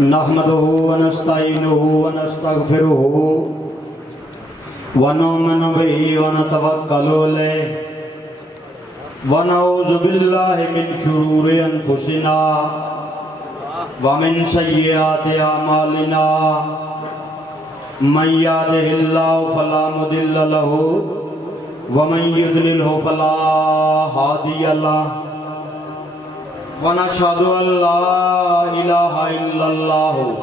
نحمده ونستعينه ونستغفره ونؤمن به ونتوكل عليه ونعوذ بالله من شرور أنفسنا ومن سيئات أعمالنا من يهده الله فلا مضل له ومن يضلله فلا هادي له ونشهد أن لا إله إلا الله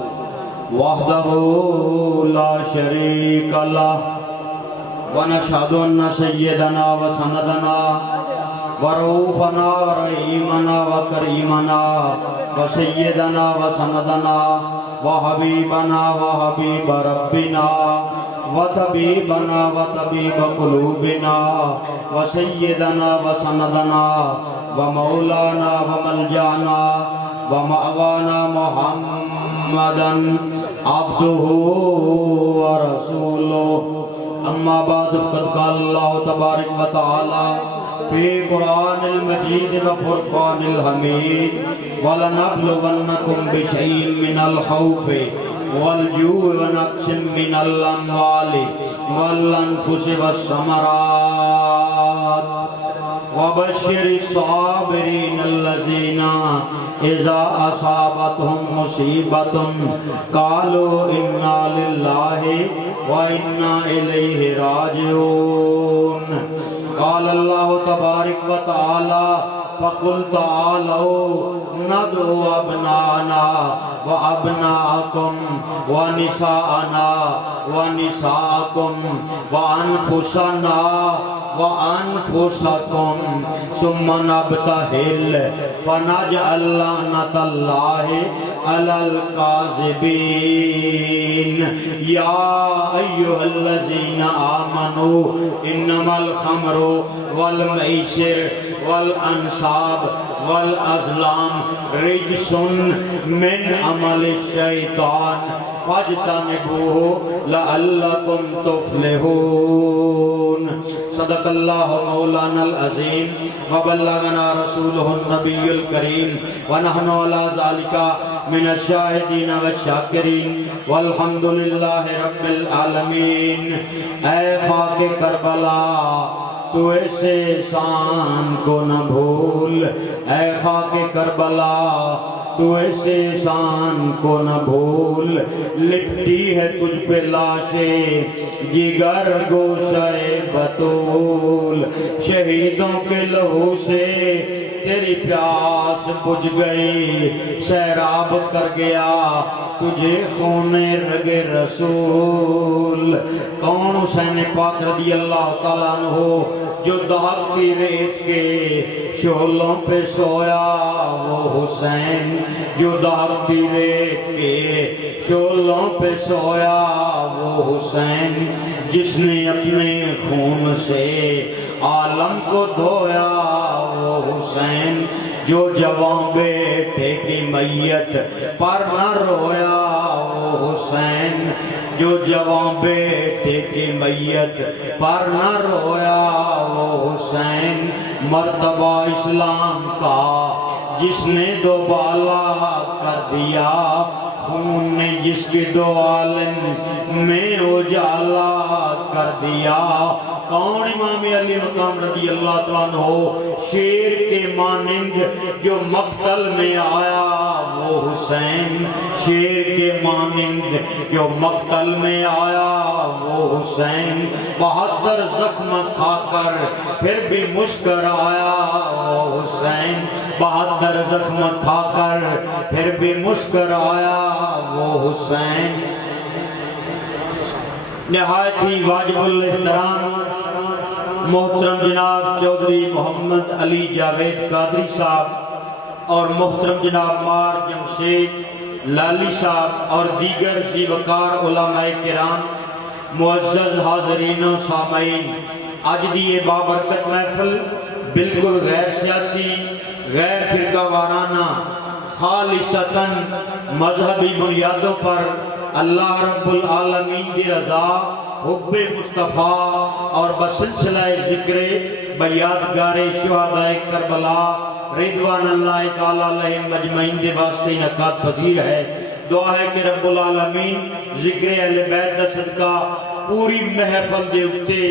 وحده لا شريك له ونشهد أن سيدنا وسندنا ورؤوفنا ورحيمنا وكريمنا وسيدنا وسندنا وحبيبنا وحبيب ربنا وطبيبنا وطبيب قلوبنا وسيدنا وسندنا ومولانا وملجأنا ومأوانا محمدا عبده ورسوله أما بعد فقد قال الله تبارك وتعالى في قرآن المجيد وفرقان الحميد ولنبلونكم بشيء من الخوف والجوع ونقص من الأموال والأنفس والثمرات وبشر الصابرين الذين إذا أصابتهم مصيبة قالوا إنا لله وإنا إليه راجعون قال الله تبارك وتعالى فقل تعالوا ندعو أبناءنا وأبناءكم ونساءنا ونساءكم وأنفسنا وأنفسكم ثم نبتهل فنجعل لعنة الله على الكاذبين يا أيها الذين آمنوا إنما الخمر والميسر والأنصاب والأزلام رجس من عمل الشيطان فاجتنبوه لعلكم تفلحون صدق الله مولانا العظيم وبلغنا رسوله النبي الكريم ونحن على ذلك من الشاهدين والشاكرين والحمد لله رب العالمين اے خاک کربلا تو ایسے شان کو نہ بھول اے خاک کربلا تو ایسے شان کو نہ بھول لپٹی ہے تجھ پہ لاشیں جگر گوشہ بطول شہیدوں کے لہو سے تیری پیاس بجھ گئی سیراب کر گیا تجھے خون رگ رسول کون حسین پاک رضی اللہ تعالیٰ عنہ جو داغ کی ریت کے شعلوں پہ سویا وہ حسین جو داغ کی ریت کے شعلوں پہ سویا وہ حسین جس نے اپنے خون سے عالم کو دھویا وہ حسین جو جوان بیٹے کی میت پر نہ رویا وہ حسین جو جوان بیٹے کی میت پر نہ رویا وہ حسین مرتبہ اسلام کا جس نے دوبالا کر دیا خون نے جس کے دو عالم میں اجالا کر دیا کون امام علی مقام رضی اللہ تعالیٰ عنہ شیر کے مانند جو مقتل میں آیا وہ حسین شیر کے مانند جو مقتل میں آیا وہ حسین 72 زخم کھا کر پھر بھی مسکرایا وہ حسین 72 زخم کھا کر پھر بھی مسکرایا وہ حسین نہایت ہی واجب الاحترام محترم جناب چودھری محمد علی جاوید قادری صاحب اور محترم جناب مار جمشید لالی صاحب اور دیگر ذی وقار علماء کرام معزز حاضرین و سامعین آج دی یہ بابرکت محفل بالکل غیر سیاسی غیر فرقہ وارانہ خالصتاً مذہبی بنیادوں پر اللہ رب العالمین دی رضا حب مصطفیٰ اور بسلسلہ ذکر بیادگار شہداء کربلا رضوان اللہ تعالیٰ علیہ مجمعین دے واسطے انعقاد پذیر ہے دعا ہے کہ رب العالمین ذکر اہل بیت دا صدقہ پوری محفل دے اتے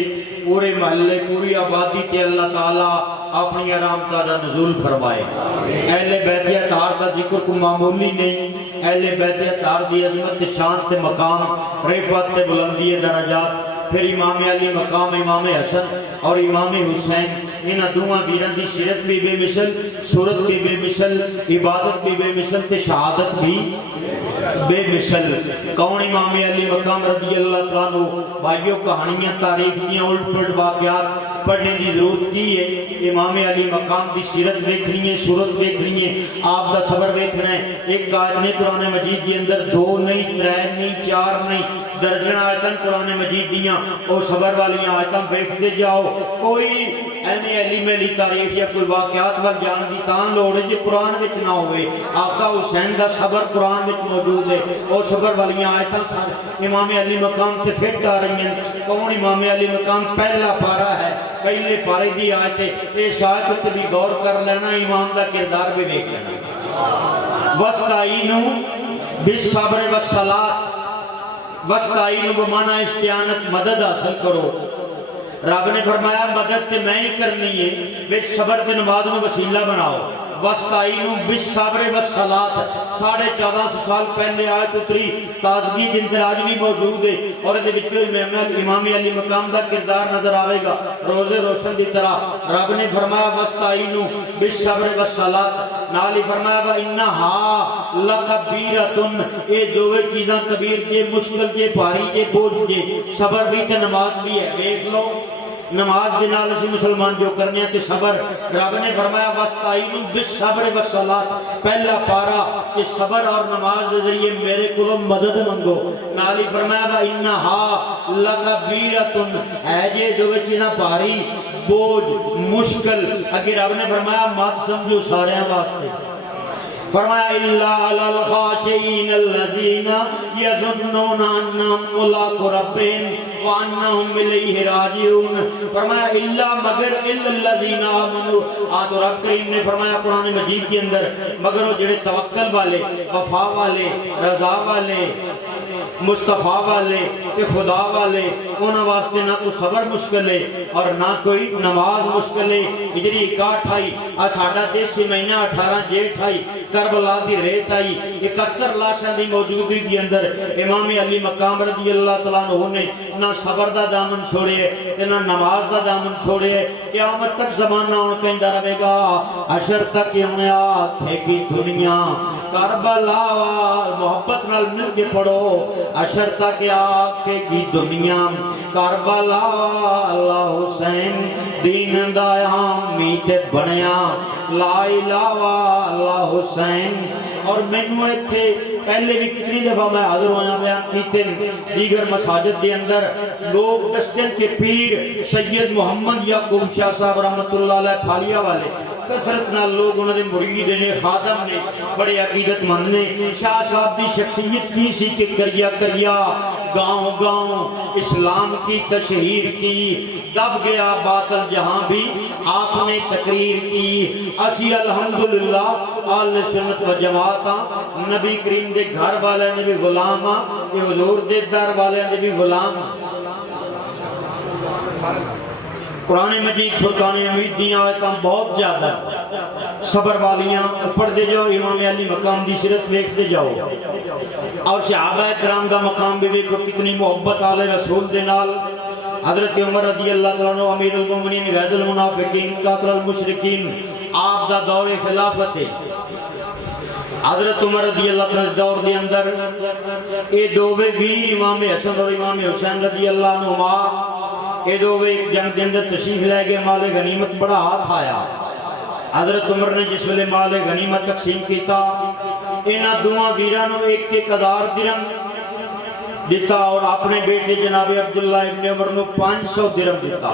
پورے محلے پوری آبادی تے اللہ تعالیٰ اپنی آرامتہ دا نزول فرمائے۔ اہل بیت اطہار دا ذکر کو معمولی نہیں، اہل بیت اطہار دی عظمت شان تے مقام رفعت تے بلندی درجات، پھر امام علی مقام امام حسن اور امام حسین، انہاں دوہاں ویراں دی سیرت بھی بے مثل، صورت بھی بے مثل، عبادت بھی بے مثل تے شہادت بھی بے مثل۔ کون امام علی مقام رضی اللہ تعالیٰ عنہ؟ بھائیوں کہانیاں تاریخ دیاں الٹ پلٹ واقعات پڑھنے دی ضرورت کی ہے۔ امام علی مقام دی سیرت دیکھنی ہے، صورت دیکھنی ہے، آپ دا صبر دیکھنا ہے۔ ایک آیت نے قرآن مجید کے اندر 2 نہیں 3 نہیں 4 نہیں درجن آیتاں قرآن مجید دیاں اور صبر والی آیتاں دیکھتے جاؤ۔ کوئی اہم علم علی تاریخ یا کوئی واقعات وال جان دی تاں لوڑ ہے جو قرآن وچ نہ ہوئے۔ آقا حسین دا صبر قرآن وچ موجود ہے اور صبر والی آیتاں امام علی مقام تے فٹ آ رہی ہیں۔ کون امام علی مقام؟ پہلا پارہ ہے، پہلے پارے دی آیت ہے، اس آیت تے بھی غور کر لینا، امام دا کردار بھی دیکھ لینا۔ وَاسْتَعِینُوا بِالصَّبْرِ وَالصَّلَاةِ، وَاسْتَعِینُوا بمعنی استعانت، مدد حاصل کرو۔ رب نے فرمایا مدد تے میں ہی کرنی ہے، بچ صبر تے نماز نو وسیلہ بناؤ۔ وَاسْتَعِینُوا بِالصَّبْرِ وَالصَّلَاةِ 1450 سال پہلے آیت اتری، تازگی جن پر آج بھی موجود ہے، اور اس وچوں امام علی مقام دا کردار نظر آئے گا روزے روشن دی طرح۔ رب نے فرمایا وَاسْتَعِینُوا بِالصَّبْرِ وَالصَّلَاةِ، نال ہی فرمایا وَإِنَّهَا لَكَبِیرَةٌ، یہ دوے چیزاں کبیر جے، مشکل جے، بھاری جے، بوجھ جے، صبر بھی تے نماز بھی ہے۔ دیکھ لو نماز کے نال اسی مسلمان جو کرنے ہیں تے صبر۔ رب نے فرمایا وَاسْتَعِینُوا بِالصَّبْرِ وَالصَّلَاةِ، پہلا پارا کہ صبر اور نماز کے ذریعے میرے کو مدد منگو۔ نال ہی فرمایا وَإِنَّهَا لَكَبِیرَةٌ، ہے یہ دو چیزاں بھاری، بوجھ، مشکل۔ اگر رب نے فرمایا مات سمجھو سارے واسطے، فرمایا اِلَّا عَلَى الْخَاشِعِينَ الَّذِينَ يَظُنُّونَ أَنَّهُم مُّلَاقُو رَبِّهِمْ وَأَنَّهُمْ إِلَيْهِ راجعون، فرمایا اِلَّا مگر إِلَّا الَّذِينَ آمَنُوا۔ آج رب کریم نے فرمایا قرآن مجید کے اندر مگر وہ جڑے توکل والے، وفا والے، رضا والے، مصطفیٰ والے تے خدا والے، انہاں واسطے نہ کوئی صبر مشکل ہے اور نہ کوئی نماز مشکل ہے۔ اجری 61 آئی، ساڑھا دیسی مہینہ 18 جیٹھ آئی، کربلا دی ریت آئی، 71 لاشاں دی موجودگی کے اندر امام علی مقام رضی اللہ تعالیٰ عنہ نے نہ صبر دا دامن چھوڑے نہ نماز دا دامن چھوڑے۔ قیامت تک زمانہ ان کہندہ رہے گا، حشر تک انہیں آتھے کی دنیا، کربلا محبت نال مل کے پڑھو، حشر تک آکے کی دنیا، کربلا اللہ حسین دین دا حامی تے بنیا، لا الہ الا حسین۔ اور مینوں ایتھے پہلے بھی کتنی دفعہ میں حاضر ہویا بیان کیتے دیگر مساجد کے اندر لوگ دستے کہ پیر سید محمد یعقوب شاہ صاحب رحمت اللہ علیہ پھالیا والے کثرت نال لوگ انہوں نے مرید نے، خادم نے، بڑے عقیدت مند نے۔ شاہ صاحب دی شخصیت کی سی کہ کریا کریا گاؤں گاؤں اسلام کی تشہیر کی، دب گیا باطل جہاں بھی آپ نے تقریر کی۔ اسی الحمدللہ اہل سنت و جماعت نبی کریم دے گھر والے نے بھی غلام ہاں، یہ حضور دے در والے نے بھی غلام ہاں۔ قرآن مجید فرقان حمید دیاں آیتاں بہت زیادہ صبر والیاں پڑھ دے جاؤ، امام علی مقام دی سیرت دیکھ دے جاؤ، اور صحابہ کرام دا مقام بھی دیکھو کتنی محبت آل رسول دے نال۔ حضرت عمر رضی اللہ تعالیٰ عنہ امیر المومنین غید المنافقین قاتل المشرکین، آپ دا دور خلافت ہے۔ حضرت عمر رضی اللہ تعالیٰ دور دے اندر اے دووے ویر امام حسن اور امام حسین رضی اللہ عنہما اے دووے جنگ دے اندر تشریف لے گئے، مال غنیمت بڑا ہاتھ آیا۔ حضرت عمر نے جس ویلے مال غنیمت تقسیم کیتا، انہاں دوواں ویرانوں 1,000 درہم دیتا اور اپنے بیٹے جناب عبداللہ ابن عمر نو 500 درہم دیتا۔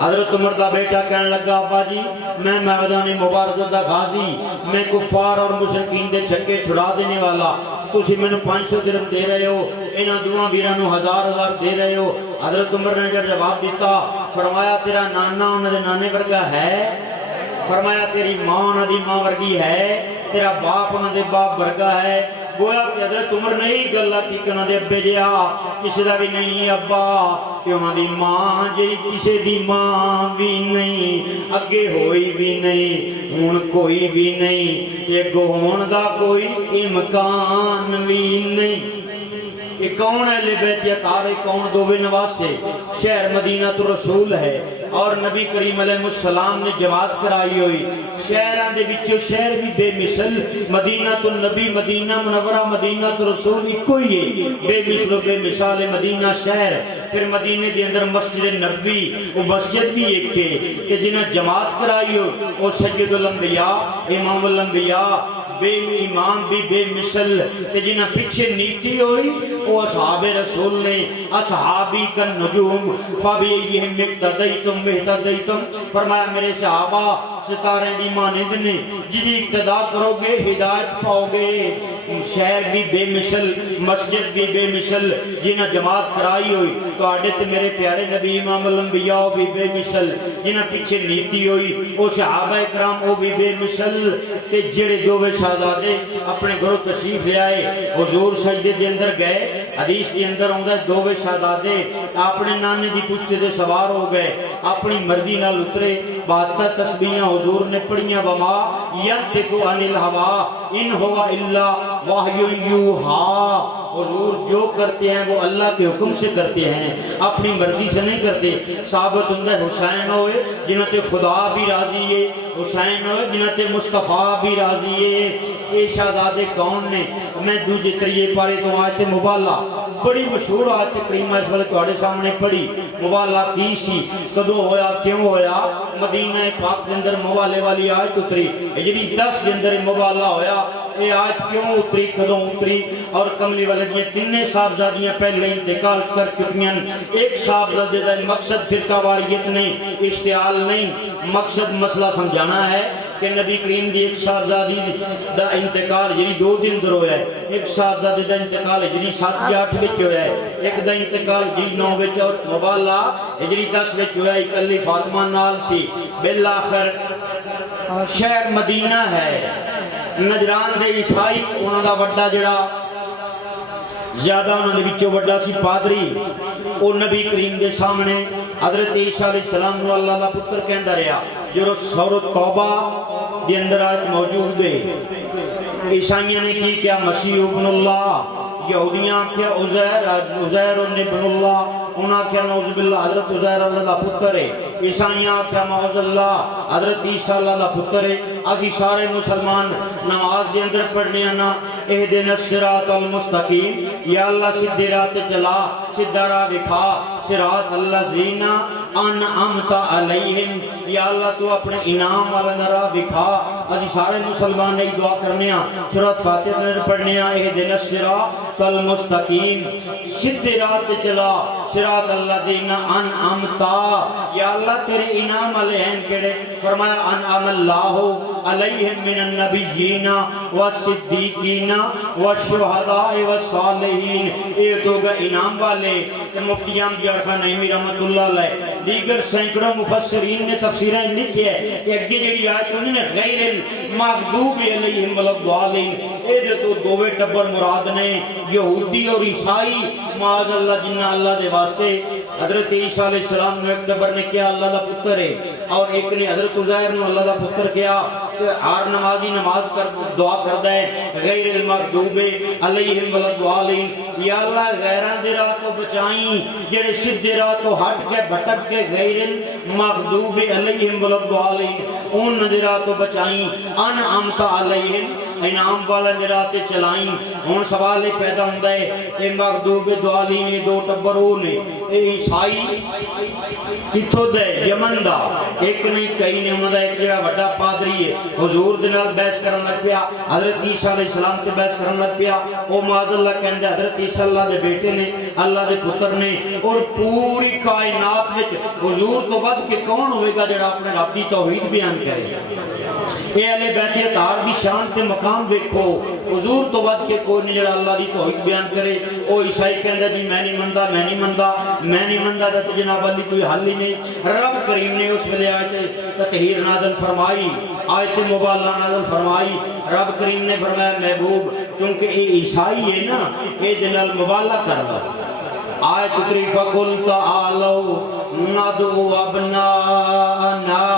حضرت عمر دا بیٹا کہنے لگا ابا جی میں میدان مبارزہ دا غازی، میں کفار اور مشرکین دے چھکے چھڑا دینے والا، تسی میں نے 500 درہم دے رہے ہو، انہاں دوواں ویرانوں 1000 دے رہے ہو۔ حضرت عمر نے جب جواب دیتا فرمایا تیرا نانا انہاں دے نانے ورگا ہے، فرمایا تیری ماں انہاں دی ماں ورگی ہے، تیرا باپ انہاں دے باپ ورگا ہے، گویا کہ حضرت عمر نے ہی گلا کی کنا دے ابے جیا کسی دا بھی نہیں ابا کہ انہاں دی ماں جی کسی دی ماں بھی نہیں اگے ہوئی بھی نہیں ہون کوئی بھی نہیں یہ ہون دا کوئی امکان بھی نہیں یہ کون ہے اہل بیت اطہار کون دوویں نواسے شہر مدینہ تو رسول ہے اور نبی کریم علیہ السلام نے جماعت کرائی ہوئی شہران دے وچوں شہر بھی بے مثل مدینہ تو نبی مدینہ منورہ مدینہ تو رسول ایکو ہی ہے بے مثل و بے مثال مدینہ شہر پھر مدینہ دے اندر مسجد نبوی وہ مسجد بھی ایک ہے کہ جنہیں جماعت کرائی ہو وہ سید الانبیاء امام الانبیاء بے امام بھی بے مثل کہ جنہیں پیچھے نیتی ہوئی وہ اصحاب رسول نے اصحابی کا نجوم فَبِأَيِّهِمْ اقْتَدَيْتُمْ فرمایا میرے صحابہ ستارے دی مانند نے جنہیں اقتدا کرو گے ہدایت پاؤ گے شہر بھی بے مثل مسجد بھی بے مثل جنہیں جماعت کرائی ہوئی تو آڈت میرے پیارے نبی امام الانبیاء بھی بے مثل جنہیں پیچھے نیتی ہوئی وہ صحابہ اکرام وہ بھی بے مثل کہ جڑے دوویں شہزادے اپنے گھروں تشریف لے آئے حضور سجدے دے اندر گئے حدیث دے اندر ہوندہ ہے دوویں شہزادے اپنے نانے دی پشتے دے سوار ہو گئے اپنی مرضی نال اترے 72 تسبیحاں حضور نے پڑھیاں وما ینطق عن الہوا ان ہوا الا وحی یوحا حضور جو کرتے ہیں وہ اللہ کے حکم سے کرتے ہیں اپنی مرضی سے نہیں کرتے ثابت ہوندہ حسین ہوئے جنہوں تے خدا بھی راضی ہے حسین ہوئے جنہوں تے مصطفیٰ بھی راضی ہے اے شہزادے کون نے میں دوجے تریے پارے تو آیت مبالہ بڑی مشہور آیت کریمہ اس والے توڑے سامنے پڑھی مبالہ کی سی کدو ہویا کیوں ہویا مدینہ پاک کے اندر مبالے والی آیت اتری ہجری 10 کے اندر مبالہ ہویا یہ آیت کیوں اتری کدوں اتری اور کملی والے دیئے تینے صاحبزادیاں پہلے انتقال کر چکیاں ایک صاحبزادے دا مقصد فرقہ واریت نہیں اشتعال نہیں مقصد مسئلہ سمجھانا ہے کہ نبی کریم دی ایک صاحبزادی دا انتقال جنہی 2 دن در ہویا ہے ایک صاحبزادی دا انتقال جنہی 7 یا 8 وچ ہویا ہے ایک دا انتقال جنہی 9 وچ اور مبالہ جنہی 10 وچ ہویا ہے اکلی فاطمہ نال سی بالآخر شہر مدینہ ہے نجران دے عیسائی انہوں دا وڈا جڑا زیادہ انہوں نے بچوں وڈا سی پادری او نبی کریم دے سامنے حضرت عیسیٰ علیہ السلام کو اللہ دا پتر کہندہ رہا جو سورۃ توبہ دے اندر آیت موجود ہے عیسائیوں نے کی کیا مسیح ابن اللہ یہودیاں کیا عزیر ابن اللہ انہاں کیا نعوذ باللہ حضرت عزیر اللہ دا پتر ہے عیسائیاں کیا معاذ اللہ حضرت عیسیٰ اللہ دا پتر ہے اسی سارے مسلمان نماز دے اندر پڑھنے آنا اہدنا الصراط المستقیم یا اللہ سدھے راہ چلا سدھا راہ دکھا صراط الذین انعمت علیہم یا اللہ تو اپنے انعام والا راہ دکھا اسی سارے مسلمان نے دعا کرنے آ سورۃ فاتحہ اندر پڑھنے آ اہدنا الصراط المستقیم سدھے راہ چلا صراط الذین انعمت یا اللہ تیرے انعام علیہم کیڑے فرمایا انعم اللہ علیہم من النبیین والصدیقین والشہداء والصالحین اے دو گا انعام والے مفتیان دیارفہ نعیمی رحمت اللہ علیہ دیگر سینکڑوں مفسرین نے تفسیریں لکھی ہے کہ اگے جڑی آیت انہوں نے غیر المغضوب علیہم والضالین اے جو تو دوویں ٹبر مراد نے یہودی اور عیسائی معاذ اللہ جنہ اللہ دے واسطے حضرت عیسیٰ علیہ السلام نے ایک ٹبر نے کیا اللہ دا پتر ہے اور ایک نے حضرت عزیر نے اللہ دا پتر کیا کہ ہر نمازی نماز کر دعا کردہ ہے غیر المغضوب علیہم والضالین یا اللہ غیران دے راہ کو بچائیں جڑے سدھے راہ تو ہٹ کے بھٹک کے غیر المغضوب علیہم والضالین ان دے راہ تو بچائیں انعمت علیہم انعام والا نراتے چلائیں ہون سوال پیدا ہوندہ ہے اے مغضوب ضالین دو ٹبروں نے اے عیسائی کتھو دے یمن دا ایک نہیں کئی نے انہوں دا ایک جگہ وڈا پادری ہے حضور دنال بیس کرن لگ پیا حضرت عیسیٰ علیہ السلام کے بیس کرن لگ پیا او معاذ اللہ کہندے حضرت عیسیٰ اللہ دے بیٹے نے اللہ دے پتر نے اور پوری کائنات وچ حضور تو ود کے کون ہوئے گا جڑا اپنے رب دی توحید بیان کرے اے اہل بیت اطہار دی شان تے مقام دیکھو حضور تو ود کے کوئی نہیں جڑا اللہ دی توحید بیان کرے او عیسائی کہندے جی میں نہیں مندہ دا جناب علی کوئی حل ہی نہیں رب کریم نے اس ویلے آیت تطہیر نازل فرمائی آیت مبالہ نازل فرمائی رب کریم نے فرمایا محبوب چونکہ یہ عیسائی ہے نا یہ دنال مبالغہ کر لو آیت اتری فَقُلْ تَعَالَوْا نَدْعُ أَبْنَاءَنَا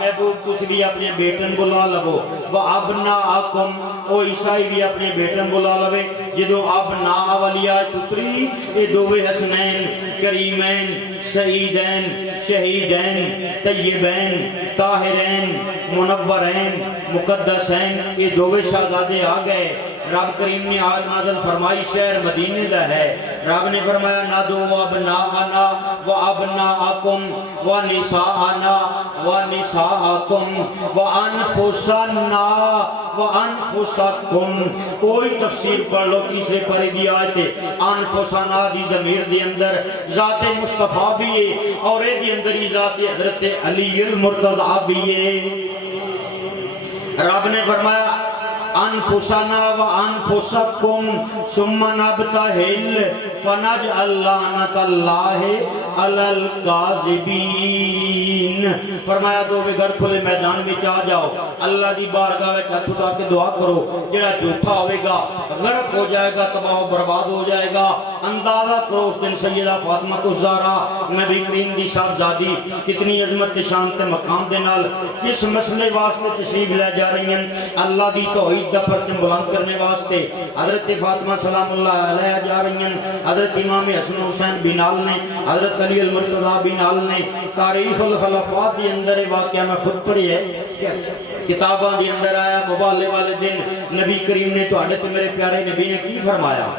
محبوب تُس بھی اپنے بیٹن بلا لو وَأَبْنَاءَكُمْ او عیسائی بھی اپنے بیٹن بلا لوے جدو ابناء والی آیت اتری یہ دووے حسنین کریمین سعیدین شہیدین طیبین طاہرین منورین مقدسین یہ دووے شہزادے آ گئے رب کریم نے آیت نازل فرمائی شہر مدینے دا ہے رب نے فرمایا ندعو ابناءنا و ابناءکم و نساءنا و نساءکم و انفسنا و انفسکم کوئی تفسیر پڑھ لو تیسرے پارے دی آیت انفسنا دی ضمیر دی اندر ذات مصطفیٰ بھی ہے اور اے دی اندر ہی ذات حضرت علی المرتضی بھی ہے رب نے فرمایا انفسنا و انفسکم ثم نبتہل فنجعل لعنت اللہ علی الکاذبین فرمایا دو بغیر کھلے میدان میں آ جاؤ اللہ دی بارگاہ میں ہاتھ اٹھا کے دعا کرو جڑا جھوٹا ہوئے گا غرق ہو جائے گا تباہ و برباد ہو جائے گا اندازہ کرو اس دن سیدہ فاطمہ الزہرا نبی کریم دی صاحبزادی کتنی عظمت شان تے مقام دے نال کس مسئلے واسطے تشریف لے جا رہی ہیں اللہ دی توحید دا پرچم بلند کرنے واسطے حضرت فاطمہ سلام اللہ علیہ جا رہی ہیں حضرت امام حسن حسین بنال نے حضرت علی المرتضی بنال نے تاریخ الخلفاء دی اندر واقعہ میں خود پڑھی ہے کتاباں دی اندر آیا مبالے والے دن نبی کریم نے تو تے میرے پیارے نبی نے کی فرمایا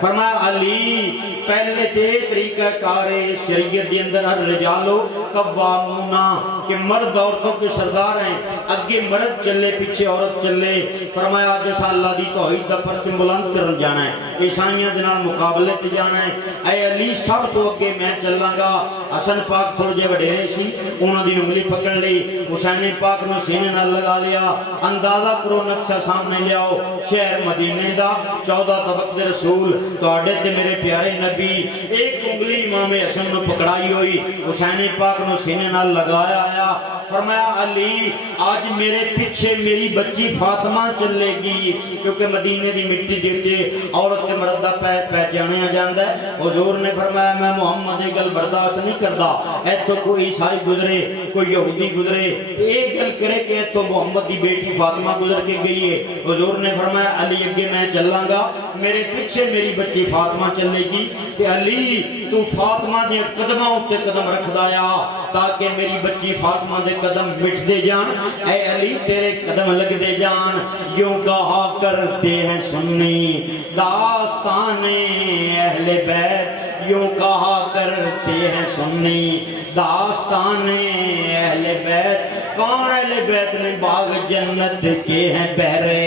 فرمایا علی پہلے تے طریقہ کار شریعت دی اندر الرجالو قوامونا کہ مرد عورتوں کے سردار ہیں اگے مرد چلے پیچھے عورت چلے فرمایا جیسا اللہ دی توحید دا پرچم بلند کرن جانا ہے عیسائیاں دنال مقابلے تے جانا ہے اے علی سب تو اگے میں چلاں گا حسن پاک تھوڑے جے وڈیرے سی انہاں دی انگلی پکڑ لی حسین پاک نو سینے نال لگا لیا اندازہ کرو نقشہ سامنے لے آؤ شہر مدینے دا 14 طبق دے رسول توڑے تے میرے پیارے نبی ایک انگلی امام حسن نو پکڑائی ہوئی حسین پاک نو سینے نال لگایا آیا فرمایا علی آج میرے پیچھے میری بچی فاطمہ چلے گی کیونکہ مدینے دی مٹی دیتے عورت کے مردہ پہچانے آ جاندہ ہے حضور نے فرمایا میں محمد گل برداشت نہیں کردہ اے تو کوئی عیسائی گزرے کوئی یہودی گزرے ایک گل کرے کہ تو محمد دی بیٹی فاطمہ گزر کے گئی ہے حضور نے فرمایا علی اگے میں چلاں گا میرے پیچھے میری بچی فاطمہ چلے گی کہ علی تو فاطمہ دے قدمہ ہوتے قدم رکھ دایا تاکہ میری بچی فاطمہ دے قدم مٹ دے جان اے علی تیرے قدم لگ دے جان یوں کہا کرتے ہیں سنی داستان اہل بیت یوں کہا کرتے ہیں سنی داستان اہل بیت کون اہل بیت نے باغ جنت کے ہیں بہرے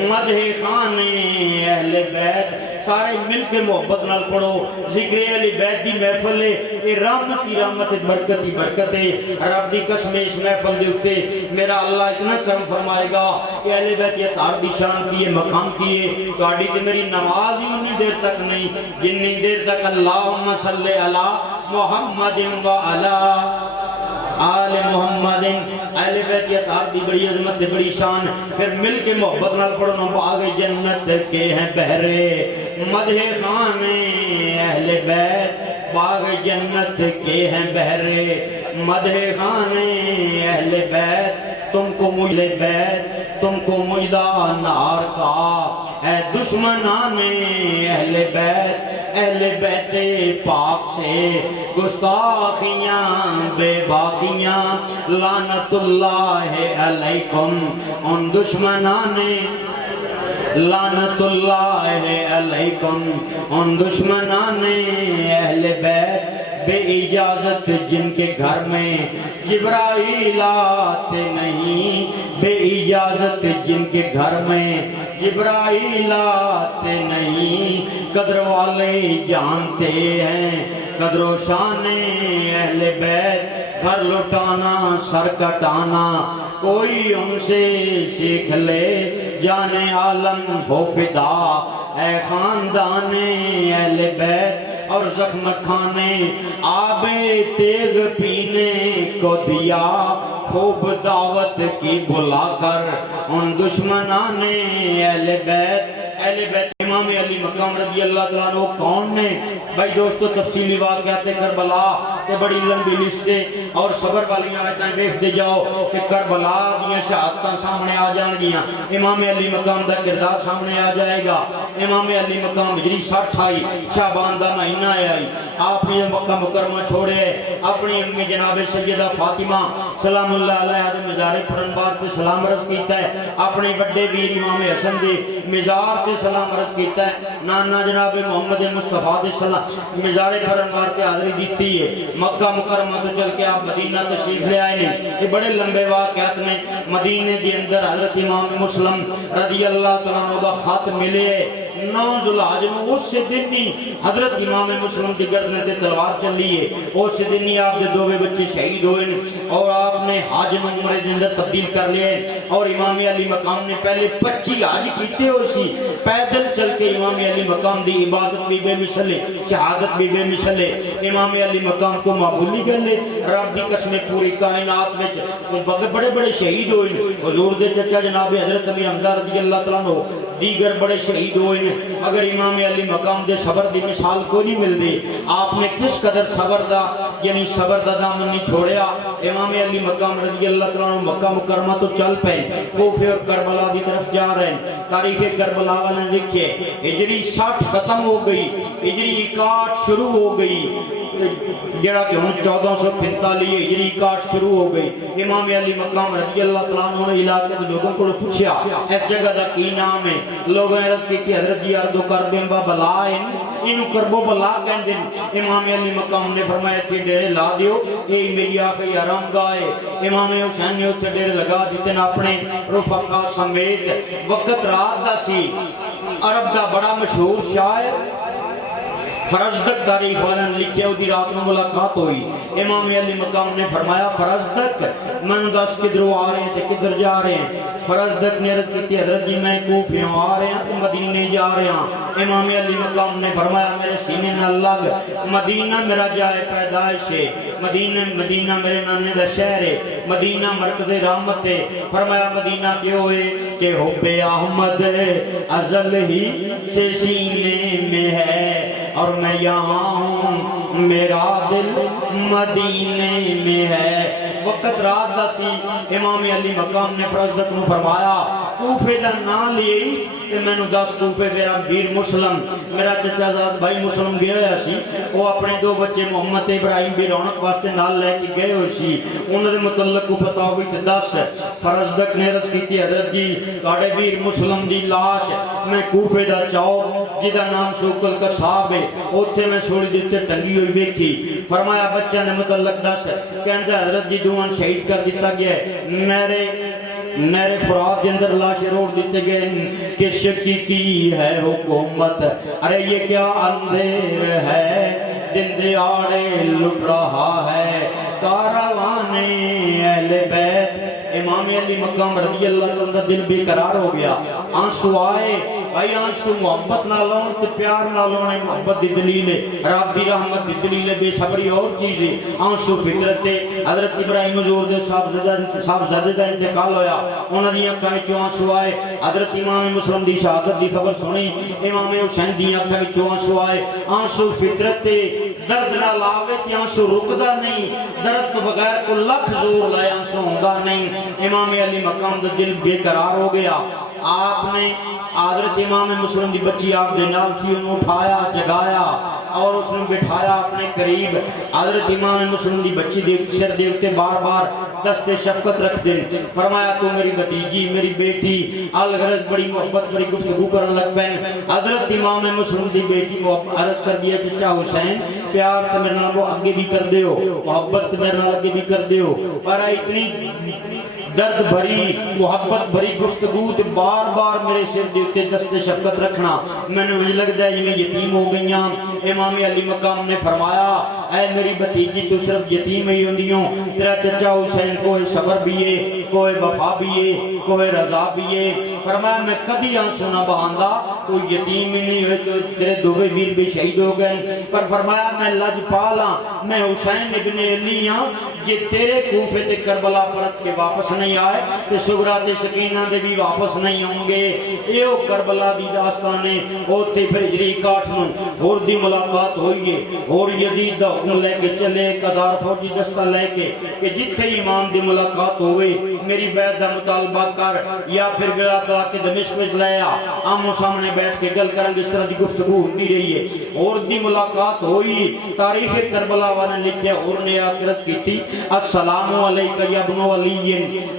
مدح خان اہل بیت سارے مل کے محبت نال پڑھو ذکر علی بیت دی محفل ہے یہ رحمت کی رحمت برکت کی برکت ہے رب دی قسم اس محفل دے اتے میرا اللہ اتنا کرم فرمائے گا کہ اہل بیت یہ تار دی شان کی ہے مقام کی ہے تو آڈی تے میری نماز ہی انہی دیر تک نہیں جنہی دیر تک اللہم صلی علی محمد و علی آل محمد اہل بیت یہ تار دی بڑی عظمت بڑی شان پھر مل کے محبت نال پڑھنا باغ جنت کے ہیں بہرے مدح خان اہل بیت باغ جنت کے ہیں بہرے مدح خان اہل بیت تم کو مجھے بیت تم کو مجدہ نار کا اے دشمنان اہل بیت پاک سے گستاخیاں بے باقیاں لعنت اللہ علیکم ان دشمنان لعنت اللہ علیکم ان دشمنان اہل بیت بے اجازت جن کے گھر میں جبرائیل آتے نہیں بے اجازت جن کے گھر میں جبرائیل آتے نہیں قدر والے جانتے ہیں قدر و شان اہل بیت گھر لٹانا سر کٹانا کوئی ان سے سیکھ لے جانے عالم ہو فدا اے خاندان اہل بیت اور زخم کھانے آب تیغ پینے کو دیا خوب دعوت کی بلا کر ان دشمنان اہل بیت اہل بیت امام علی مقام رضی اللہ تعالیٰ عنہ کون نے؟ بھائی دوستو تفصیلی واقعات کربلا تے بڑی لمبی لسٹیں اور صبر والی آیتیں دیکھ دے جاؤ کہ کربلا دیاں شہادتاں سامنے آ جان گیاں، امام علی مقام دا کردار سامنے آ جائے گا۔ امام علی مقام ہجری 60 آئی، شعبان دا مہینہ آئی، آپ نے مکہ مکرمہ چھوڑے اپنی امی جناب سیدہ فاطمہ سلام اللہ علیہ دے مزار پرنبار پہ سلام عرض کیتا ہے، اپنی بڑے ویر امام حسن دے مزار پہ سلام عرض کیتا ہے، نانا جناب محمد مصطفیٰ دے سلام مزار پرنبار پہ حاضری دیتی ہے۔ مکہ مکرمہ تو چل کے آپ مدینہ تشریف لے آئے ہیں، یہ بڑے لمبے واقعات میں مدینہ دے اندر حضرت امام مسلم رضی اللہ تعالیٰ عنہ دا خط ملے 9 ذوالحج میں، اس سے دن ہی حضرت امام مسلم کی گردن تے تلوار چلی ہے، اس سے دن ہی آپ کے دووے بچے شہید ہوئے اور آپ نے حج میں عمرے دے اندر تبدیل کر لیا اور امام علی مقام نے پہلے 25 حج کیتے ہوئے سی، پیدل چل کے امام علی مقام دی عبادت بھی بے مثل ہے، شہادت بھی بے مثل ہے۔ امام علی مقام کو معمولی گل ہے، رب دی قسم پوری کائنات وچ بڑے بڑے شہید ہوئے، حضور دے چچا جناب حضرت امیر حمزہ رضی اللہ تعالیٰ عنہ دیگر بڑے شہید ہوئے، مگر امام علی مقام دے صبر دی مثال کو نہیں مل دی۔ آپ نے کس قدر صبر دا یعنی صبر دا دامن نہیں چھوڑیا۔ امام علی مقام رضی اللہ تعالیٰ عنہ مکہ مکرمہ تو چل پے، کوفے اور کربلا کی طرف جا رہے ہیں۔ تاریخ کربلا والے لکھے ہجری 60 ختم ہو گئی، ہجری 61 شروع ہو گئی، جڑا کہ ہن 1445 ہجری 61 شروع ہو گئی۔ امام علی مقام رضی اللہ تعالیٰ عنہ نے علاقے کے لوگوں کو پوچھا اس جگہ دا کی نام ہے؟ لوگوں نے عرض کی کہ حضرت جی اردو کربیں با بلا انہوں کربو بلا کہن دیں۔ امام علی مقام نے فرمایا تھے ڈیرے لا دیو، یہ میری آخری آرام گاہ ہے۔ امام حسین نے اتنے ڈیرے لگا دیتے نا اپنے رفقا سمیت۔ وقت رات دا سی، عرب دا بڑا مشہور شاعر فرزدق تاریخ والا نے لکھے ہو دی رات میں ملاقات ہوئی۔ امام علی مقام نے فرمایا فرزدق من دس کدھر آ رہے ہیں تے کدھر جا رہے ہیں؟ فرزدق نے عرض کی حضرت جی میں کوفیوں آ رہے ہیں تو مدینے جا رہے ہیں۔ امام علی مقام نے فرمایا میرے سینے نہ لگ، مدینہ میرا جائے پیدائش ہے، مدینہ میرے نانے دا شہر ہے، مدینہ مرکز رحمت ہے۔ فرمایا مدینہ کیوں ہے کہ حب احمد ازل ہی سے سینے میں ہے اور میں یہاں ہوں، میرا دل مدینے میں ہے۔ وقت رات دا سی، امام علی مقام نے فرزدق نو فرمایا کوفے دا نام لیئی کہ میں نو 10 کوفے میرا ویر مسلم میرا چچا زاد بھائی مسلم گئے ہویا سی، وہ اپنے 2 بچے محمد ابراہیم بھی رونق واسطے نال لے کے گئے ہوئے سی، انہوں نے متعلق کو پتا ہوئی تے 10۔ فرزدق نے عرض کی تھی حضرت جی کاڑے ویر مسلم دی لاش میں کوفے دا چوک جدا نام شوکل کا صاحب ہے اوتھے میں سوڑی دیتے ٹنگی ہوئی بیکھی۔ فرمایا بچہ نے متعلق 10 کہندے حضرت جی دوان شہید کر دیتا گیا ہے، نہر فرات کے اندر لاشیں روڑ دیتے گئے کہ شکی کی ہے حکومت، ارے یہ کیا اندھیر ہے دن دیاڑے لٹ رہا ہے کاروان اہل بیت۔ امام علی مقام رضی اللہ عنہ دل بے قرار ہو گیا، آنسو آئے بھائی، آنسو محبت نہ لون تے پیار نہ لون محبت دی دلیل ہے، رب دی رحمت دی دلیل ہے، بے صبری اور چیز ہے۔ آنسو فطرت ہے، حضرت ابراہیم حضور دے صاحبزادے دا انتقال ہویا، انہاں دی اکھاں وچوں آنسو آئے۔ حضرت امام مسلم دی شہادت دی خبر سنی، امام حسین دی اکھاں وچوں آنسو آئے۔ آنسو فطرت ہے، درد نہ لاوے تے آنسو رکدا نہیں، درد تو بغیر کو لکھ زور لائے آنسو ہوندا نہیں۔ امام علی مقام دا دل بے قرار ہو گیا، آپ نے حضرت امام مسلم دی بچی آپ دے نال سی انہوں اٹھایا جگایا اور اس نے بٹھایا اپنے قریب۔ حضرت امام مسلم دی بچی سر دیکھتے بار بار دست شفقت رکھ دیں، فرمایا تو میری بھتیجی میری بیٹی، الغرض بڑی محبت بڑی گفتگو کرنے لگ پے۔ حضرت امام مسلم دی بیٹی عرض کر دیا چچا حسین پیار تو میرے نال وہ آگے بھی کر دے ہو، محبت میرے نال آگے بھی کر دے ہو، پر اتنی درد بھری محبت بھری گفتگو تے بار بار میرے سر دیتے دست شفقت رکھنا میں نے مجھے لگتا ہے میں یتیم ہو گئی ہوں۔ امام علی مقام نے فرمایا اے میری بھتیجی تو صرف یتیم ہی ہوندی ہوں، تیرا چچا حسین کوئی صبر بھی ہے، کوئی وفا بھی ہے، کوئی رضا بھی ہے، فرمایا میں کدی آنسو نہ بہاندا، کوئی یتیم ہی نہیں ہوئے تو تیرے دووے ویر بھی شہید ہو گئے، پر فرمایا میں لجپال ہاں، میں حسین ابن علی ہاں، یہ تیرے کوفے تے کربلا پرت کے واپس نہیں آئے تے سغرا تے سکینہ دے بھی واپس نہیں ہوں گے۔ ایو کربلا دی داستانے اوتے پھر ہجری 61 اور دی ملاقات ہوئی ہے، اور یزید دا حکم لے کے چلے ایک ہزار فوجی دستہ لے کے کہ جتھے امام دی ملاقات ہوئے میری بیعت دا مطالبہ کر، یا پھر گلا تلا کے دمشق میں لے آ، آمو سامنے بیٹھ کے گل کریں، اس طرح دی گفتگو ہوتی رہی ہے۔ اور دی ملاقات ہوئی، تاریخ کربلا والا لکھے اور نے آکرت کی تھی السلام علیکہ یا ابن علی،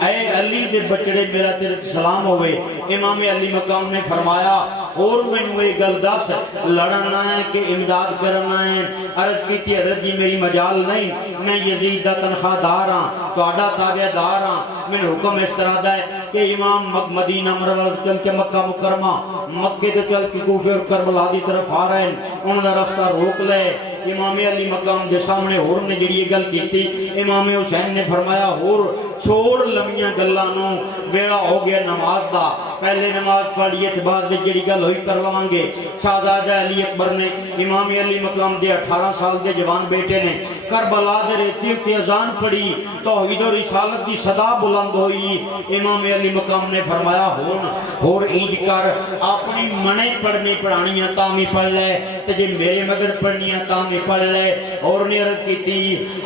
اے علی دے بچڑے میرا تیرے سلام ہوئے۔ امام علی مقام نے فرمایا اور میں نے گل دس لڑنا ہے کہ امداد کرنا ہے؟ عرض کی تھی حضرت جی میری مجال نہیں، میں یزید دا تنخواہ دار ہاں، تو آڈا تابع دار ہاں، میں نے حکم اس طرح دا ہے کہ امام مدینہ مرول چل کے مکہ مکرمہ، مکہ تو چل کے کوفے اور کربلا دی طرف آ رہے ہیں، انہوں نے رستہ روک لے۔ امام علی مقام دے سامنے اور نے جڑی یہ گل کی تھی، امام حسین نے فرمایا اور چھوڑ لمیاں گلانوں، ویڑا ہو گیا نماز دا، پہلے نماز پڑھیے تو بعد میں جڑی گل ہوئی کر لوانگے۔ شہزادہ علی اکبر نے امام علی مقام دے 18 سال دے جوان بیٹے نے کربلا دے ریتیوں کی اذان پڑھی، توحید و رسالت دی صدا بلند ہوئی۔ امام علی مقام نے فرمایا ہون اور اینج کر اپنی منے پڑھنی پڑھانیاں تامی پڑھ لے، تجھے میرے مگر پڑھنیاں تامی پڑھ لے۔ اور نے عرض کی تھی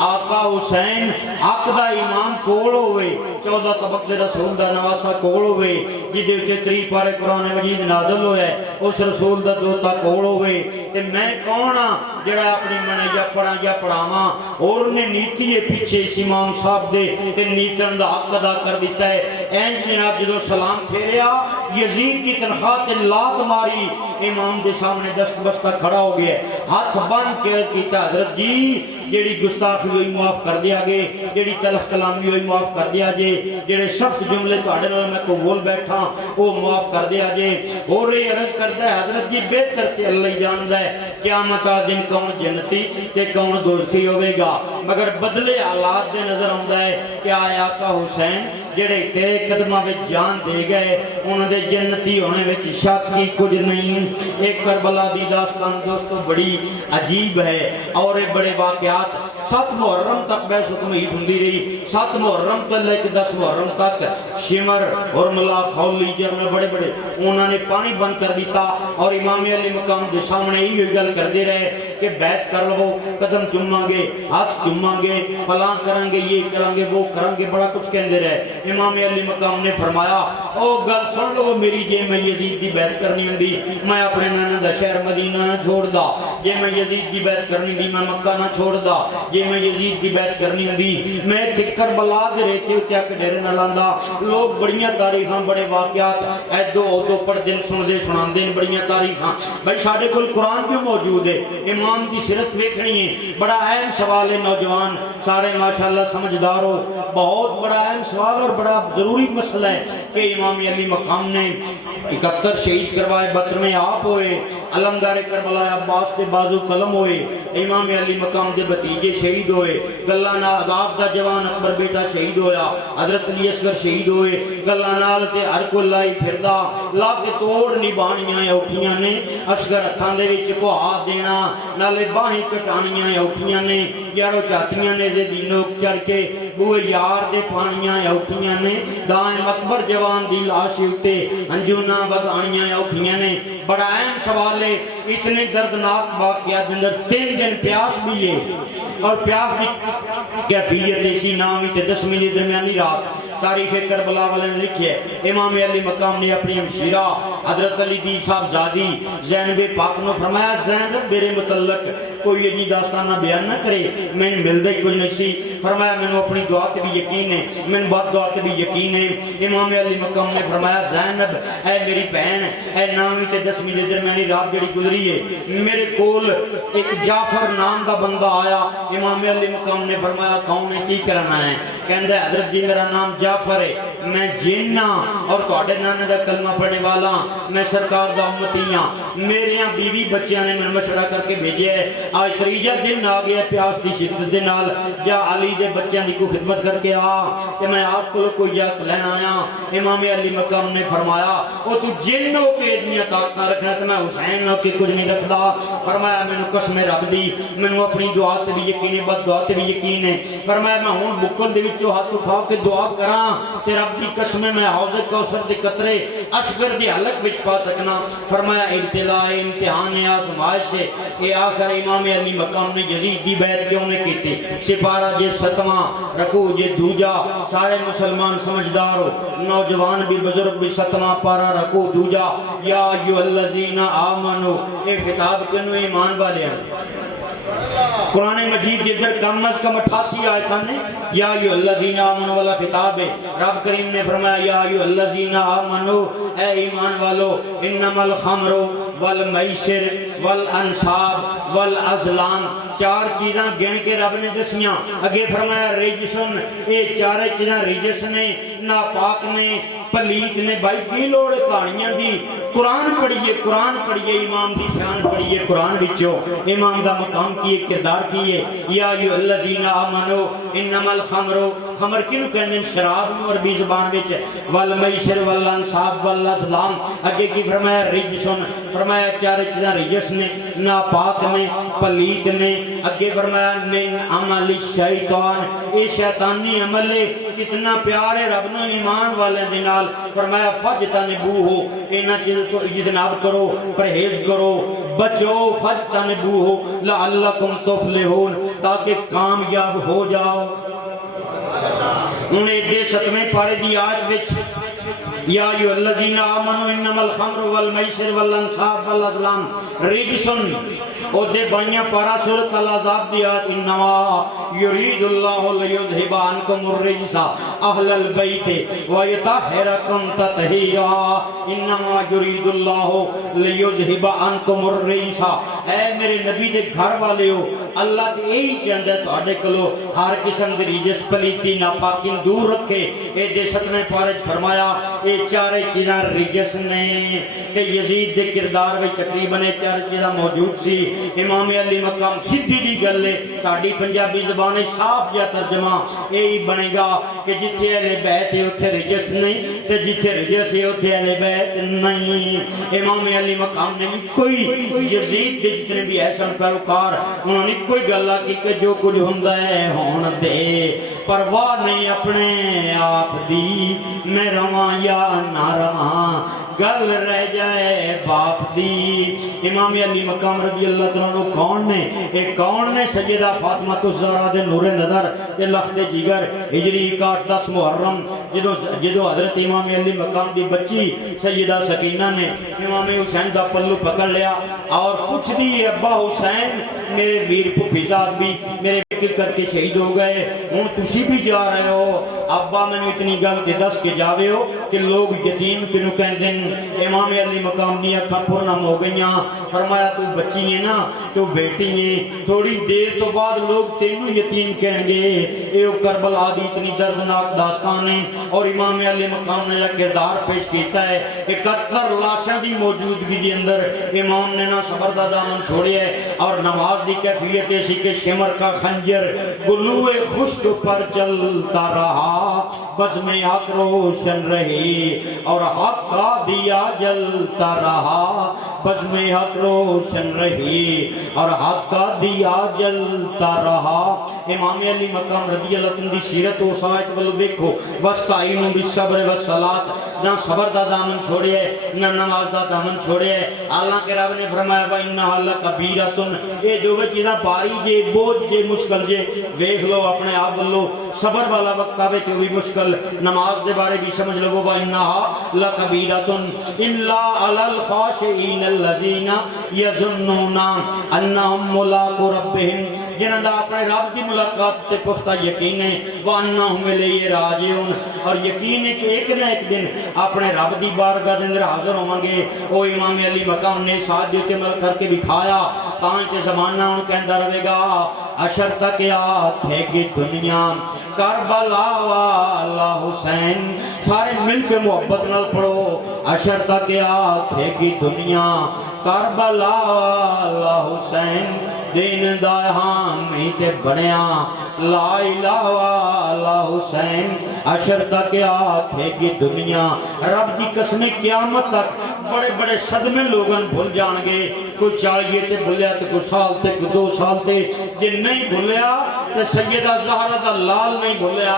آقا حسین حق دا امام کول ہوئے، 14 طبق دے رسول دا نواسا کول ہوئے، جدے اچھے 3 پارے قرآن مجید نازل ہوئے، اس رسول دا دوتا کول ہوئے، تے میں کونا جڑا اپنی منے یا پڑھا یا پڑھاواں۔ اور نے نیتی پیچھے اس امام صاحب دے تے نیتن دا حق ادا کر دیتا ہے۔ این جناب جدو سلام پھیریا، یزید کی تنخواہ تے لات ماری، امام دے سامنے دست بستہ کھڑا ہو گیا، ہاتھ بند کے کیتا حضرت جی جیڑی گستاخی ہوئی معاف کر دیا گے، جیڑی تلخ کلامی ہوئی معاف کر دیا جے، جیڑے سخت جملے تو اڈنال میں کو بول بیٹھا وہ معاف کر دیا جے۔ اور یہ عرض کرتا ہے حضرت جی بہتر تے اللہ جاندہ ہے قیامت دن کون جنتی تے کون دوزخی ہوئے گا، مگر بدلے حالات دے نظر آندہ ہے کہ آیا کا حسین جڑے تیرے قدمہ میں جان دے گئے انہوں نے جنتی ہونے میں شک کی کچھ نہیں۔ ایک کربلا دی داستان دوستو بڑی عجیب ہے اور بڑے واقعات 7 محرم تک بحث حکم ہی سندی رہی، 7 محرم تو لے کے 10 محرم تک شمر اور ملا خولی جرم بڑے بڑے انہوں نے پانی بند کر دیتا اور امام علی مقام دے سامنے ہی گل کر دے رہے کہ بیعت کر لو، قدم چماں گے، ہاتھ چماں گے، فلاں کریں گے، یہ کریں گے، وہ کریں گے، بڑا کچھ کہندے رہے۔ امام علی مقام نے فرمایا او گل سن لو میری، جے میں یزید دی بیعت کرنی ہوندی میں اپنے نانا دا شہر مدینہ نہ چھوڑ دا، جے میں یزید دی بیعت کرنی ہوندی میں مکہ نہ چھوڑ دا، جے میں یزید دی بیعت کرنی ہوندی میں کربلا دے رہتے ہوتے آکے ڈیرے نہ لاندا۔ لوگ بڑیاں تاریخاں بڑے واقعات ایدو اودو پڑھ دن سن دے سنان دین بڑیاں تاریخاں۔ بھائی ساڑھے کل قرآن کیوں موجود ہے؟ امام دی سیرت ویکھنی ہے، بڑا اہم سوال ہے نوجوان سارے ماشاءاللہ سمجھدار ہو، بہت بڑا اہم سوال اور بڑا ضروری مسئلہ ہے کہ امام علی مقام نے 71 شہید کروائے، 72 میں آپ ہوئے، علمدار کربلا عباس کے بازو قلم ہوئے، امام علی مقام دے بھتیجے شہید ہوئے، گلہ عذاب دا جوان اکبر بیٹا شہید ہویا، حضرت علی اصغر شہید ہوئے، گلہ نال تے ہر کو لائی پھردا لا کے توڑ نبانیاں اوکھیاں نے، اصغر ہتھاں دے وچ کو ہاتھ دینا نالے باہیں کٹانیاں اوکھیاں نے، یارو چاہتیاں نے زیدی نوک چڑھ کے بوئے یار دے پانیاں اوکھیاں نے، دائم اکبر جوان دی لاشی اتے انجونا بگانیاں اوکھیاں نے۔ بڑا اہم سوال ہے، اتنے دردناک واقعات اندر 3 دن پیاس بھی لے اور پیاس کی کیفیت اسی نامی تے 10ویں دی درمیانی رات تاریخ کربلا والے نے لکھی ہے۔ امام علی مقام نے اپنی ہمشیرہ حضرت علی دی صاحب زادی زینب پاک نے فرمایا زینب میرے متعلق کوئی یہ داستانہ بیان نہ کرے، میں نے مل دے کوئی نہیں سی، فرمایا میں نے اپنی دعا کے بھی یقین ہے، میں نے بات دعا کے بھی یقین ہے۔ امام علی مقام نے فرمایا زینب اے میری بہن، اے 9ویں تے 10ویں دے درمیانی رات جڑی گزری ہے میرے کول ایک جعفر نام دا بندہ آیا۔ امام علی مقام نے فرمایا کون ہے کی کرنا ہے؟ کہندہ حضرت جی میرا نام جعفر ہے، میں جن ہاں اور تواڈے نانے دا کلمہ پڑھنے والا میں سرکار دا امتی ہاں میریاں بیوی بچیاں نے میں مشورہ کر کے بھیجے ہے آج تریجہ دن آ گیا پیاس دی شدت دے نال جا علی دے بچیاں دی کو خدمت کر کے آ کہ میں آپ کو کوئی جات لینا آیا امام علی مقام نے فرمایا او تو جن ہو کے اتنی طاقت نہ رکھنا تو میں حسین ہو کے کچھ نہیں رکھدا فرمایا میں نے قسم رب دی میں نے اپنی دعا تے بھی یقین ہے بد دعا تے بھی یقین ہے فرمایا میں ہن بکل دے وچوں ہاتھ اٹھا کے دعا کراں تے رب دی قسم میں حوض کوثر دے قطرے اصغر دی حلق وچ پا سکنا فرمایا ابتلا امتحان آزمائش ہے کہ آخر امام علی مقام نے یزید دی بیعت کیوں نے کیتی سپارہ جے ستواں رکوع جے دوجا سارے مسلمان سمجھدار ہو نوجوان بھی بزرگ بھی ستواں پارہ رکوع دوجا یا ایھا الذین آمنو اے خطاب کنو ایمان والے ہیں قرآن مجید کے اندر کم از کم 88 آیتاں نے یا ایھا الذین آمنو والا خطاب ہے رب کریم نے فرمایا یا ایھا الذین آمنو اے ایمان والو انما الخمر والمیسر والانصاب والازلام چار چیزاں گن کے رب نے دسیاں اگے فرمایا رجسن اے چارے چیزاں رجس نے ناپاک نے پلیت نے بھائی کی لوڑ کہانیاں دی قرآن پڑھیے امام دی شان پڑھیے قرآن وچوں امام دا مقام کیے کردار کیے یا ایھا الذین آمنو انما الخمر خمر کیوں کہندے شراب نو عربی زبان وچ والمیسر والانصاب والازلام اگے کی فرمایا رجسن فرمایا چار چیزاں رجس نے ناپاک نے پلیت نے اگے فرمایا من عمل الشیطان اے شیطانی عمل ہے کتنا پیار ہے رب نو ایمان والے دے نال فرمایا فجتنبوہ انہاں چیزاں تو اجتناب کرو پرہیز کرو بچو فجتنبوہ لعلکم تفلحون تاکہ کامیاب ہو جاؤ انہیں دے ستویں پارے دی آیت وچ یا ایھا الذین آمنوا انما الخمر والمیسر والانصاب والازلام رجسن او دے بائیاں پارا سورۃ الاحزاب دی آیت انما یرید اللہ لیذھب عنکم الرجس اہل البیت ویطہرکم تطہیرا انما یرید اللہ لیذھب عنکم الرجس اے میرے نبی دے گھر والے ہو اللہ تے یہی چاہندا ہے تہاڈے کولوں ہر قسم دی رجس پلیتی ناپاکی دور رکھے اے دے ستویں پارے فرمایا اے چارے چیزاں رجس نے کہ یزید دے کردار وچ تقریباً چار چیزاں موجود سی امام علی مقام سیدھی دی گل ہے ساڈی پنجابی زبان صاف جا ترجمہ یہی بنے گا کہ جتھے اہل بیت ہے اوتھے رجس نہیں تے جتھے رجس ہے اوتھے اہل بیت نہیں امام علی مقام نے کوئی یزید دے جتنے بھی احسن پیروکار انہوں نے کوئی گل کی کہ جو کچھ ہوندا ہے ہون دے پرواہ نہیں اپنے آپ دی میں رواں یا نہ رواں گل رہ جائے باپ دی امام علی مقام رضی اللہ تعالیٰ کون نے ایک کون نے سیدہ فاطمہ الزہرا دے نور نظر دے لخت جگر ہجری 10 محرم جدو حضرت امام علی مقام دی بچی سیدہ سکینہ نے امام حسین دا پلو پکڑ لیا اور پوچھ دی ابا حسین میرے ویر پھپھی زاد بھی میرے فکر کر کے شہید ہو گئے ہوں تسی بھی جا رہے ہو ابا میں نے اتنی گل کے دس کے جاوے ہو کہ لوگ یتیم کنو کہن دن امام علی مقام دی اکھاں پرنم ہو گئیاں فرمایا تو بچی ہے نا تو بیٹی ہے تھوڑی دیر تو بعد لوگ تینوں یتیم کہیں گے اے کربلا دی اتنی دردناک داستان ہے اور امام علی مقام نے یہ کردار پیش کیتا ہے 71 لاشاں دی موجودگی دی اندر امام نے نہ صبر دا دامن چھوڑے ہے اور نماز دی کیفیت ایسی کہ شمر کا خنجر گلوے خشک پر چلتا رہا بزم حق روشن رہی اور حق کا دیا جلتا رہا بزم حق روشن رہی اور حق کا دیا جلتا رہا امام علی مقام رضی اللہ عنہ دی سیرت و سائت ولو دیکھو وَاسْتَعِينُوا بِالصَّبْرِ وَالصَّلَاةِ نہ صبر دا دامن چھوڑے ہے نہ نماز دا دامن چھوڑے ہے اللہ کے رب نے فرمایا وَإِنَّهَا لَكَبِيرَةٌ اے جو بھی چیزاں باری جے بوجھ جے مشکل جے ویکھ لو اپنے آپ بولو صبر والا وقت آوے تو بھی مشکل نماز دے بارے بھی سمجھ لو وَإِنَّهَا لَكَبِيرَةٌ إِلَّا عَلَى الْخَاشِعِينَ الَّذِينَ يَظُنُّونَ أَنَّهُمْ مُلَاقُو رَبِّهِمْ جنہاں دا اپنے رب کی ملاقات تے پختہ یقین ہے وَأَنَّهُمْ إِلَيْهِ رَاجِعُونَ اور یقین ہے کہ ایک نہ ایک دن اپنے رب دی بارگاہ دے اندر حاضر ہوں گے او امام علی مقام نے ساتھ دیتے عمل کر کے دکھایا تاں تے زمانہ ان کہندا رہے گا اشر تک آتھے گی دنیا کربلا والا حسین سارے مل کے محبت نال پڑھو اشر تک آتھے گی دنیا کربلا والا حسین دین دا حامی تے بنیا لا الہ والا حسین اشر تک آتھے گی دنیا رب دی قسم قیامت تک بڑے بڑے صدمے لوگن بھول جان گے کوئی 40 تے بھولیا تے کوئی سال تے کوئی 2 سال تے جن نہیں بھولیا تے سیدہ زہرا دا لال نہیں بھولیا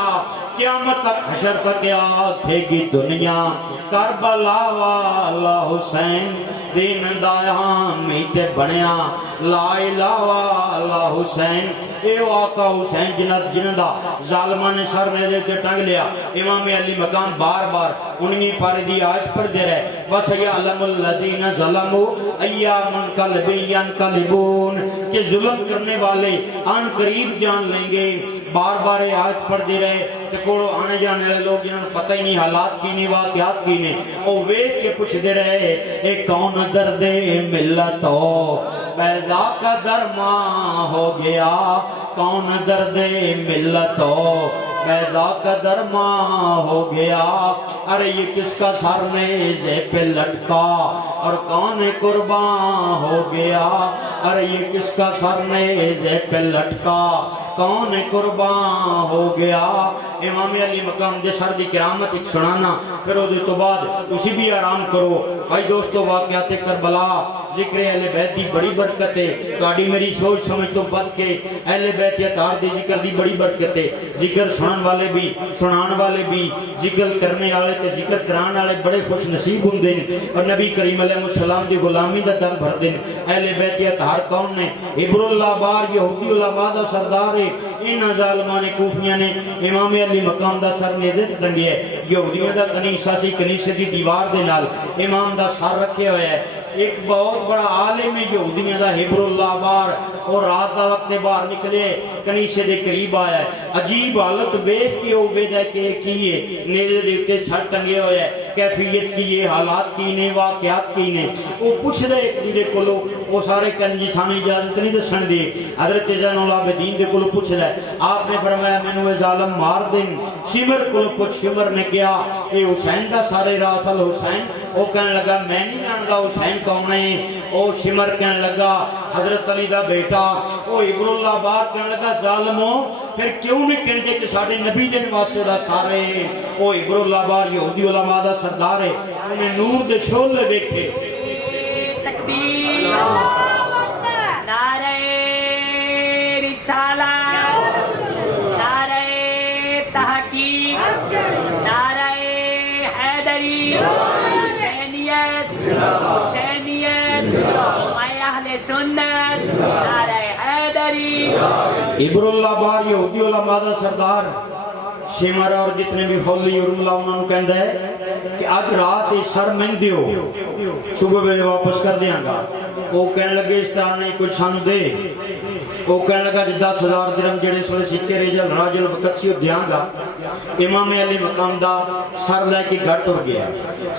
قیامت تک حشر تک آتھے گی دنیا کربلا والا حسین دین دا حامی تے بنیا لا الہ والا حسین اے آقا حسین جنہ دا ظالمان نے سر نے دے ٹنگ لیا امام علی مقام بار بار انہی پارے دی آیت پڑھ دے رہے وَسَيَعْلَمُ الَّذِينَ ظَلَمُوا أَيَّامًا يَنْقَلِبُونَ کہ ظلم کرنے والے آن قریب جان لیں گے بار بار آیت پڑھ دے رہے کہ کوڑو آنے جانے والے لوگ جنہوں نے پتہ ہی نہیں حالات کی نہیں واقعات کی نہیں او ویت کے پوچھ دے رہے اے کون درد ملت ہو پیدا کا درماں ہو گیا کون درد ملت ہو پیدا کا درماں ہو گیا ارے یہ کس کا سر نیزے پہ لٹکا اور کون قربان ہو گیا ارے یہ کس کا سر نیزے پہ لٹکا کون قربان ہو گیا امام علی مقام دے سر دی کرامت ایک سنانا پھر وہ دے تو بعد اسی بھی آرام کرو بھائی دوستو واقعات کربلا ذکر اہل بیت دی بڑی برکت ہے گاڑی میری سوچ سمجھ تو بد کے اہل بیت اتحار دی ذکر دی بڑی برکت ہے ذکر سنان والے بھی سنان والے بھی ذکر کرنے والے تے ذکر کران والے بڑے خوش نصیب ہوندے ہیں اور نبی کریم علیہ السلام دی غلامی دا دم بھر دین اہل بیت اتحار کون نے عبر اللہ بار یہودی علماء دا سردار ہے ان ظالمان کوفیاں نے امام علی مقام دا سر نے دے ٹنگے ہے یہودیوں دا کنیسہ سی کنیسے دی دیوار دے نال امام دا سر رکھے ہوئے ہے ایک بہت بڑا عالم یہودیاں دا حبر اللہ بار اور رات دا وقت باہر نکلے کنیسے دے قریب آیا ہے عجیب حالت بیخ کے عبید ہے کہ کیے نیزے دیکھتے سر ٹنگے ہوئے ہے کیفیت کیے حالات کی نے واقعات کی نے وہ پوچھ دے ایک دیدے کلو وہ سارے کنجی سانی اجازت نہیں دسن دے حضرت زین العابدین دے کلو پوچھ دے آپ نے فرمایا میں نے ظالم مار دیں شمر کلو پوچھ شمر نے کیا اے حسین دا سارے راسل حسین وہ کہنے لگا میں نہیں جاندا حسین کون ہے او شمر کہنے لگا حضرت علی دا بیٹا او عبر اللہ بار کہنے لگا ظالموں پھر کیوں نہیں کہنے کہ ساڑھے نبی دن واسطے دا سارے او عبر اللہ بار یہودی علماء دا سردار ہے انہیں نور دے شولے دیکھے تکبیر نعرہ رسالہ نعرہ تحقیق نعرہ حیدری حسینیت میں اہل سنت نعرہ حیدری عبر اللہ بار یہودی علماء دا سردار شمر اور جتنے بھی خولی اور اللہ انہوں نے کہندہ ہے کہ آج رات اس سر میں دیو صبح میں واپس کر دیاں گا وہ کہنے لگے اس طرح نہیں کچھ سانو دے وہ کہنے لگا 10,000 درہم جڑے سولے سکے ریجل راجل وقت سی دیاں گا امام علی مقام دا سر لے کے گھر ٹر گیا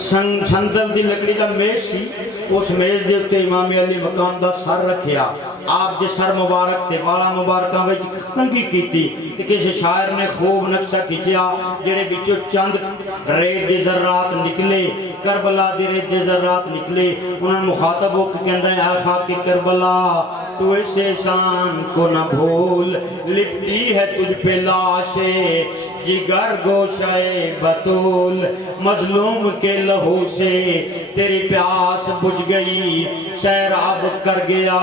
سندل دی لکڑی دا میز سی اس میز دے اتے امام علی مقام دا سر رکھیا آپ دے سر مبارک تے والا مبارکاں وچ تنگی کیتی کہ کسی شاعر نے خوب نقشہ کھچیا جڑے وچوں چند ریت دے ذرات نکلے کربلا دے ریت دے ذرات نکلے انہاں مخاطب ہو کے کہندا ہے اے خاک کربلا تو اس احسان کو نہ بھول لپٹی ہے تجھ پہ لاشے جگر گوشائے بطول مظلوم کے لہو سے تیری پیاس بجھ گئی سیراب کر گیا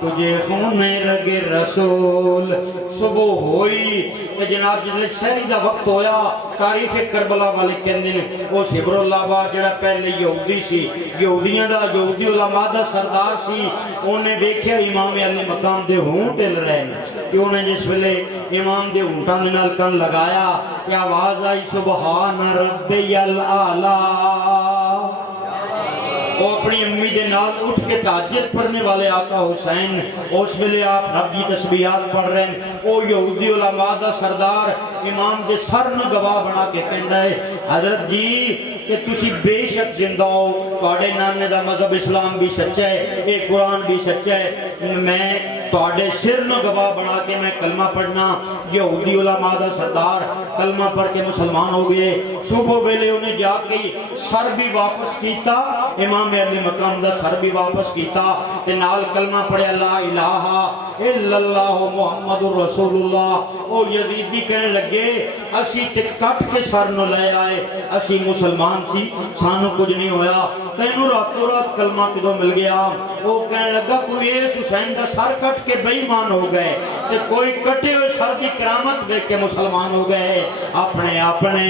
تجھے خون رگ رسول صبح ہوئی جناب جنہیں سہری دا وقت ہویا تاریخ کربلا والے کہندے نے وہ شبر اللہ بار جڑا پہلے یہودی سی یہودیاں دا یہودی علماء دا سردار سی انہیں دیکھیا امام علی مقام دے ہونٹ ہل رہے ہیں کہ انہیں جس ویلے امام دے ہونٹاں دے نال کن لگایا کہ آواز آئی سبحان ربی الاعلی وہ اپنی امی دے نال اٹھ کے تہجد پڑھنے والے آقا حسین اس ویلے آپ رب دی تسبیحات پڑھ رہے ہیں او یہودی علماء دا سردار امام دے سر نو گواہ بنا کے کہندا ہے حضرت جی کہ تسی بے شک زندہ ہو، تواڈے نانے دا مذہب اسلام بھی سچا ہے، یہ قرآن بھی سچا ہے، میں تواڈے سر نو گواہ بنا کے میں کلمہ پڑھنا۔ یہودی علماء دا سردار کلمہ پڑھ کے مسلمان ہو گئے، صبح ویلے انہیں جا کے سر بھی واپس کیتا، امام علی مقام دا سر بھی واپس کیتا تے نال کلمہ پڑھے لا الہ الا اللہ محمد رسول اللہ۔ او یزیدی کہنے لگے اسی تے کٹ کے سر نو لے آئے، اسی مسلمان سی، سانو کچھ نہیں ہویا، تینوں راتوں رات کلمہ کدوں مل گیا؟ وہ کہنے لگا کوئی اس حسین دا سر کٹ کے بے ایمان ہو گئے تے کوئی کٹے ہوئے سر دی کرامت دیکھ کے مسلمان ہو گئے۔ اپنے اپنے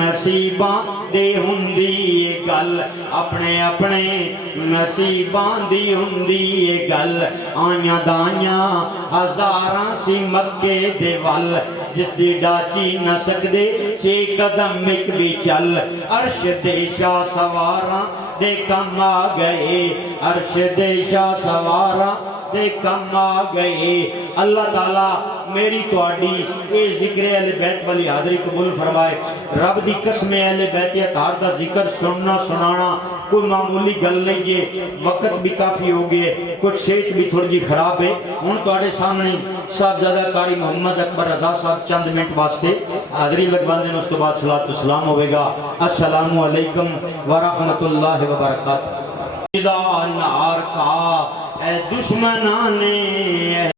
نصیباں دے ہندی یہ گل، اپنے اپنے نصیباں دی ہندی یہ گل، آئیاں دائیاں ہزاراں سی مکے دے ول، جس دی ڈاچی نہ سکدے سے قدم ایک بھی چل، عرش دے شاہ سواراں دے کم آ گئے، عرش دے شاہ سواراں دے کم آ گئے۔ اللہ تعالیٰ میری تواڈی اے ذکر اہل بیت والی حاضری قبول فرمائے۔ رب دی قسم اہل بیت اطہار دا ذکر سننا سنانا کوئی معمولی گل نہیں ہے، وقت بھی کافی ہو گئے، کچھ شیٹ بھی تھوڑی جی خراب ہے۔ ہن تواڈے سامنے صاحبزادہ قاری محمد اکبر رضا صاحب چند منٹ واسطے حاضری لگواندے نے، اس تو بعد صلاۃ والسلام ہوئے گا۔ السلام علیکم ورحمۃ اللہ وبرکاتہ۔ نار کا اے دشمنان